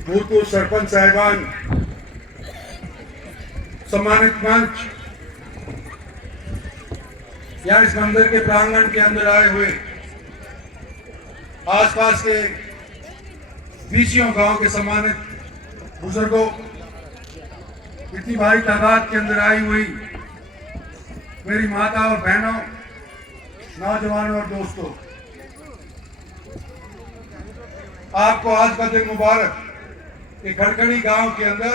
भूतपूर्व सरपंच साहिबान, सम्मानित मंच, यहाँ इस मंदिर के प्रांगण के अंदर आए हुए आसपास के 20 गांव के सम्मानित बुजुर्गों, इतनी भारी तादाद के अंदर आई हुई मेरी माता और बहनों, नौजवानों और दोस्तों, आपको आज का दिन मुबारक। एक खड़खड़ी गांव के अंदर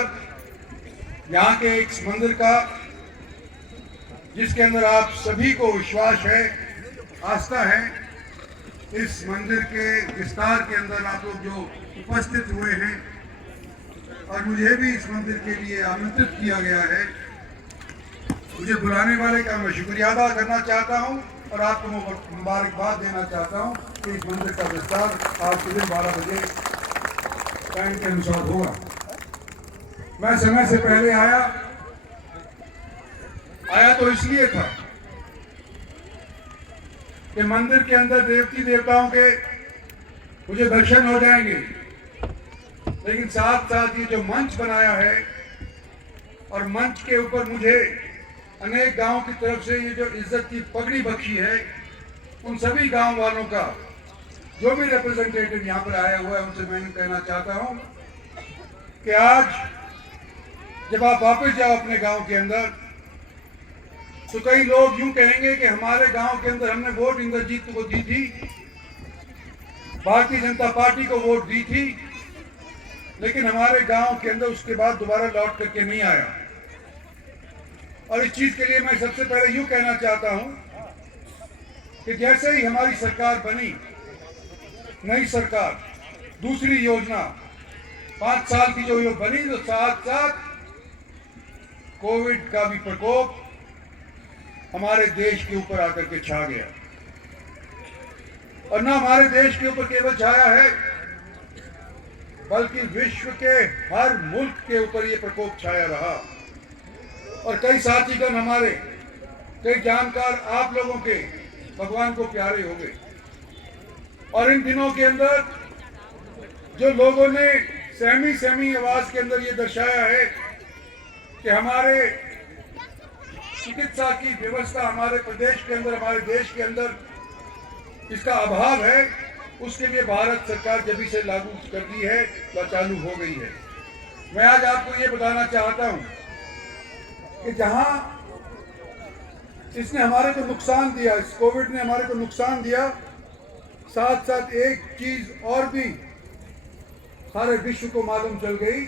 यहाँ के एक मंदिर का, जिसके अंदर आप सभी को विश्वास है, आस्था है, इस मंदिर के विस्तार के अंदर आप लोग जो उपस्थित हुए हैं और मुझे भी इस मंदिर के लिए आमंत्रित किया गया है, मुझे बुलाने वाले का मैं शुक्रिया अदा करना चाहता हूं और आपको मुबारकबाद देना चाहता हूं कि इस मंदिर का विस्तार आज के दिन 12 बजे टाइम के अनुसार होगा। मैं समय से पहले आया तो इसलिए था कि मंदिर के अंदर देवती देवताओं के मुझे दर्शन हो जाएंगे, लेकिन साथ साथ ये जो मंच बनाया है और मंच के ऊपर मुझे अनेक गांव की तरफ से ये जो इज्जत की पगड़ी बख्शी है, उन सभी गांव वालों का, जो भी रिप्रेजेंटेटिव यहाँ पर आया हुआ है, उनसे मैं यूँ कहना चाहता हूँ कि आज जब आप वापस जाओ अपने गांव के अंदर, तो कई लोग यूं कहेंगे कि हमारे गांव के अंदर हमने वोट इंद्रजीत को दी थी, भारतीय जनता पार्टी को वोट दी थी, लेकिन हमारे गांव के अंदर उसके बाद दोबारा लौट करके नहीं आया। और इस चीज के लिए मैं सबसे पहले यूं कहना चाहता हूं कि जैसे ही हमारी सरकार बनी, नई सरकार, दूसरी योजना 5 साल की जो बनी, तो साथ साथ कोविड का भी प्रकोप हमारे देश के ऊपर आकर के छा गया। और ना हमारे देश के ऊपर केवल छाया है, बल्कि विश्व के हर मुल्क के ऊपर यह प्रकोप छाया रहा। और कई साथीगण हमारे, कई जानकार आप लोगों के भगवान को प्यारे हो गए। और इन दिनों के अंदर जो लोगों ने सहमी आवाज के अंदर ये दर्शाया है कि हमारे चिकित्सा की व्यवस्था हमारे प्रदेश के अंदर, हमारे देश के अंदर इसका अभाव है, उसके लिए भारत सरकार जब से लागू कर दी है या चालू हो गई है। मैं आज आपको ये बताना चाहता हूं कि जहां इसने हमारे को नुकसान दिया, इस कोविड ने हमारे को नुकसान दिया, साथ साथ एक चीज और भी सारे विश्व को मालूम चल गई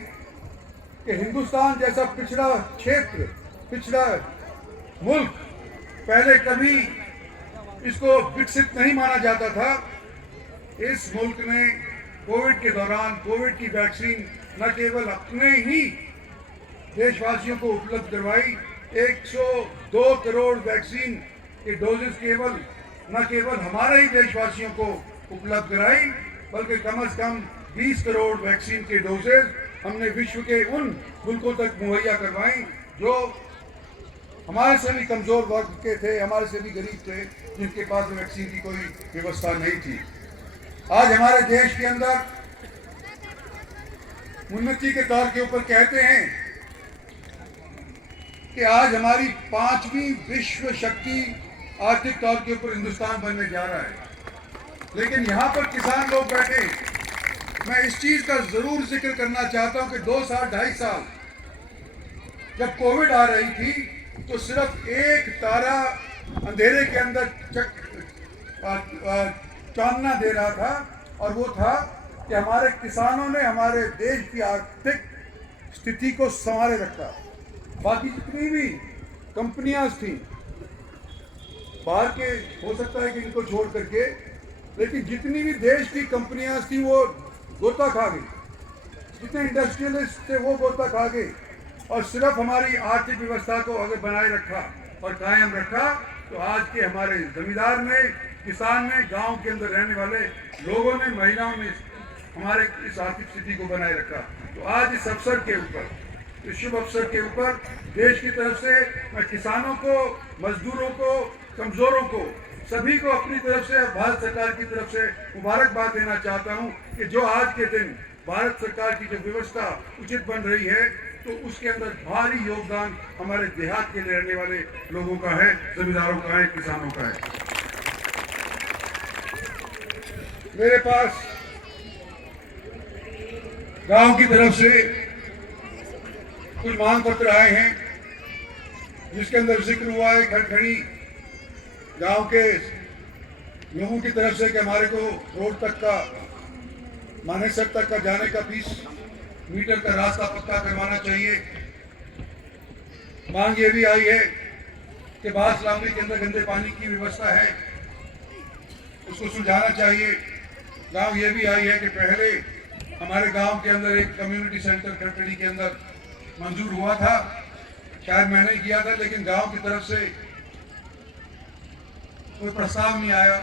कि हिंदुस्तान जैसा पिछड़ा क्षेत्र, पिछड़ा मुल्क, पहले कभी इसको विकसित नहीं माना जाता था। इस मुल्क ने कोविड के दौरान कोविड की वैक्सीन न केवल अपने ही देशवासियों को उपलब्ध करवाई, 102 करोड़ वैक्सीन के डोजेस न केवल हमारे ही देशवासियों को उपलब्ध कराई, बल्कि कम से कम 20 करोड़ वैक्सीन के डोजेज हमने विश्व के उन मुल्कों तक मुहैया करवाई जो हमारे से भी कमजोर वर्ग के थे, हमारे से भी गरीब थे, जिनके पास वैक्सीन की कोई व्यवस्था नहीं थी। आज हमारे देश के अंदर उन्नति के तौर के ऊपर कहते हैं कि आज हमारी 5वीं विश्व शक्ति आर्थिक तौर के ऊपर हिंदुस्तान बनने जा रहा है। लेकिन यहाँ पर किसान लोग बैठे, मैं इस चीज का जरूर जिक्र करना चाहता हूँ कि 2 साल 2.5 साल जब कोविड आ रही थी, तो सिर्फ एक तारा अंधेरे के अंदर चांदना दे रहा था, और वो था कि हमारे किसानों ने हमारे देश की आर्थिक स्थिति को संभाले रखा। बाकी जितनी भी कंपनियां थी बाहर के, हो सकता है कि इनको छोड़ करके, लेकिन जितनी भी देश की कंपनियां थी वो गोता खा गई, जितने इंडस्ट्रियलिस्ट थे वो गोता खा गए, और सिर्फ हमारी आर्थिक व्यवस्था को अगर बनाए रखा और कायम रखा, तो आज के हमारे जमींदार ने, किसान ने, गांव के अंदर रहने वाले लोगों ने, महिलाओं ने हमारे इस आर्थिक स्थिति को बनाए रखा। तो आज इस अवसर के ऊपर, इस शुभ अवसर के ऊपर देश की तरफ से मैं किसानों को, मजदूरों को, कमजोरों को, सभी को अपनी तरफ से, भारत सरकार की तरफ से मुबारकबाद देना चाहता हूं कि जो आज के दिन भारत सरकार की जो व्यवस्था उचित बन रही है, तो उसके अंदर भारी योगदान हमारे देहात के रहने वाले लोगों का है, जमींदारों का है, किसानों का है। मेरे पास गांव की तरफ से कुछ मांग पत्र आए हैं, जिसके अंदर जिक्र हुआ है खड़खड़ी गांव के लोगों की तरफ से कि हमारे को रोड तक का, मानेसर तक का जाने का 20 मीटर का रास्ता पक्का करवाना चाहिए। मांग ये भी आई है कि बास लावली के अंदर गंदे पानी की व्यवस्था है, उसको सुलझाना चाहिए। गांव ये भी आई है कि पहले हमारे गांव के अंदर एक कम्युनिटी सेंटर खड़खड़ी के अंदर मंजूर हुआ था, शायद मैंने किया था, लेकिन गांव की तरफ से कोई प्रस्ताव नहीं आया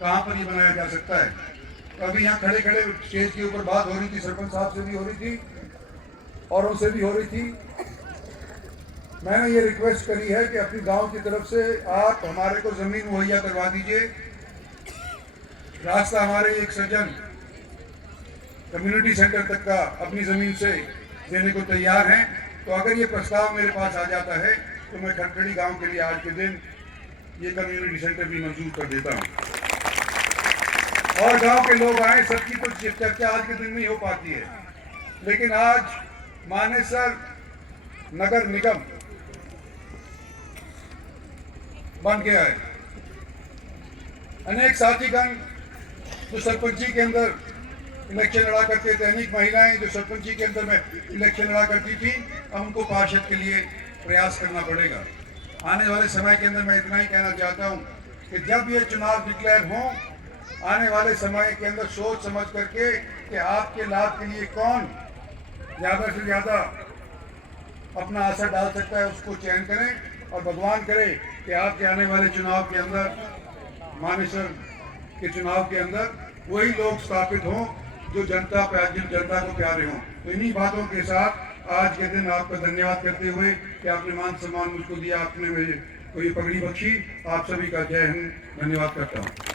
कहां पर ये बनाया जा सकता है। तो अभी यहाँ खड़े खड़े स्टेज के ऊपर बात हो रही थी, सरपंच साहब से भी हो रही थी और उनसे भी हो रही थी। मैंने ये रिक्वेस्ट करी है कि अपनी गांव की तरफ से आप हमारे को जमीन मुहैया करवा दीजिए। रास्ता हमारे एक सज्जन कम्युनिटी सेंटर तक का अपनी जमीन से देने को तैयार हैं। तो अगर ये प्रस्ताव मेरे पास आ जाता है तो मैं खड़खड़ी गांव के लिए आज के दिन ये कम्युनिटी सेंटर भी मंजूर कर देता हूं। और गांव के लोग आए, सबकी तो चर्चा आज के दिन में हो पाती है, लेकिन आज मानेसर नगर निगम बन गया है। अनेक साथीगण जो सरपंची के अंदर इलेक्शन लड़ा करते थे, अनेक महिलाएं जो सरपंची के अंदर में इलेक्शन लड़ा करती थी, अब उनको पार्षद के लिए प्रयास करना पड़ेगा। आने वाले समय के अंदर मैं इतना ही कहना चाहता हूं कि जब ये चुनाव डिक्लेयर हो, आने वाले समय के अंदर सोच समझ करके कि आपके लाभ के लिए कौन ज़्यादा से ज़्यादा अपना असर डाल सकता है, उसको चयन करें और भगवान करे कि आपके आने वाले चुनाव के अंदर, मानेसर के चुनाव के अंदर वही लोग स्थापित हों जो जनता को प्यारे हों। तो इन्हीं बातों के साथ आज के दिन आपका धन्यवाद करते हुए कि आपने मान सम्मान मुझको दिया, आपने मुझे को ये पगड़ी बख्शी, आप सभी का जय हिंद, धन्यवाद करता हूँ।